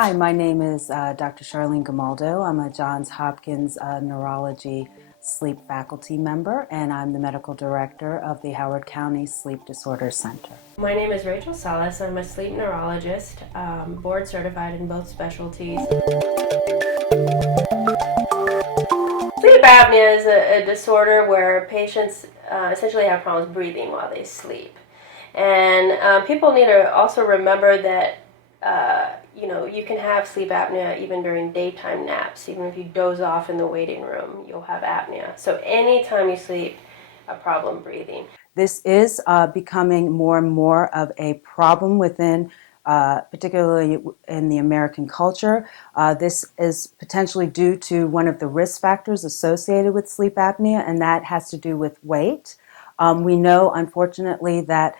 Hi, my name is Dr. Charlene Gamaldo. I'm a Johns Hopkins neurology sleep faculty member, and I'm the medical director of the Howard County Sleep Disorders Center. My name is Rachel Salas. I'm a sleep neurologist, board certified in both specialties. Sleep apnea is a disorder where patients essentially have problems breathing while they sleep. And people need to also remember that you can have sleep apnea even during daytime naps. Even if you doze off in the waiting room, you'll have apnea. So anytime you sleep, a problem breathing. This is becoming more and more of a problem within, particularly in the American culture. This is potentially due to one of the risk factors associated with sleep apnea, and that has to do with weight. We know, unfortunately, that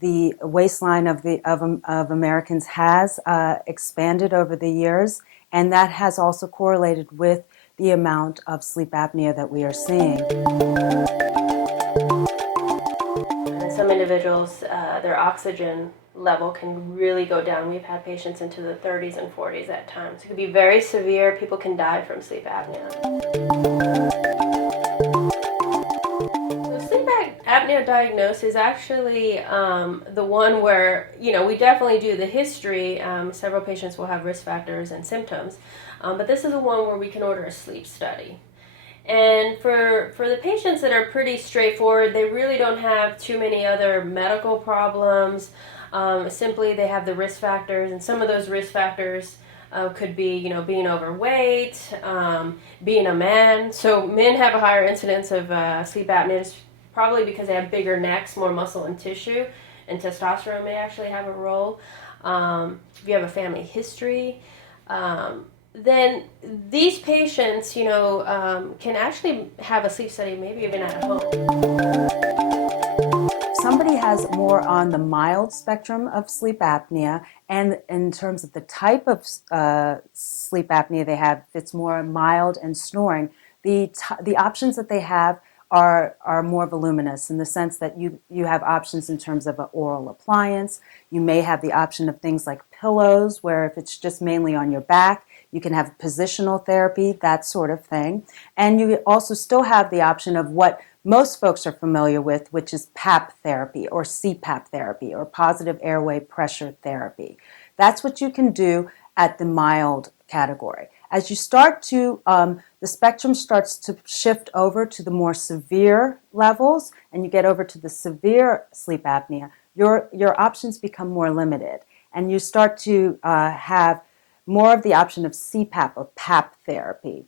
the waistline of Americans has expanded over the years, and that has also correlated with the amount of sleep apnea that we are seeing. Some individuals, their oxygen level can really go down. We've had patients into the 30s and 40s at times. It could be very severe. People can die from sleep apnea. Apnea diagnosis is actually the one where, we definitely do the history. Several patients will have risk factors and symptoms, but this is the one where we can order a sleep study. And for the patients that are pretty straightforward, they really don't have too many other medical problems. Simply they have the risk factors, and some of those risk factors could be, being overweight, being a man. So men have a higher incidence of sleep apnea, probably because they have bigger necks, more muscle and tissue, and testosterone may actually have a role. If you have a family history, then these patients, can actually have a sleep study, maybe even at home. Somebody has more on the mild spectrum of sleep apnea, and in terms of the type of sleep apnea they have, if it's more mild and snoring, the options that they have are more voluminous in the sense that you have options in terms of an oral appliance. You may have the option of things like pillows, where if it's just mainly on your back, you can have positional therapy, that sort of thing. And you also still have the option of what most folks are familiar with, which is PAP therapy or C-PAP therapy or positive airway pressure therapy. That's what you can do at the mild category. As you start to, the spectrum starts to shift over to the more severe levels, and you get over to the severe sleep apnea, your options become more limited, and you start to have more of the option of C-PAP or PAP therapy.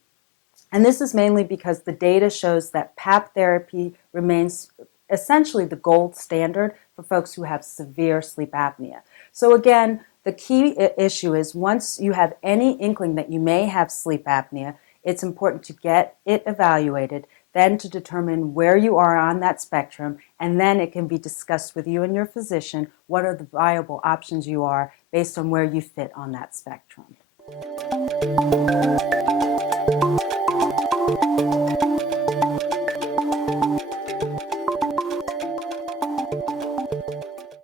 And this is mainly because the data shows that PAP therapy remains essentially the gold standard for folks who have severe sleep apnea. So again, the key issue is once you have any inkling that you may have sleep apnea, it's important to get it evaluated, then to determine where you are on that spectrum, and then it can be discussed with you and your physician what are the viable options you are based on where you fit on that spectrum.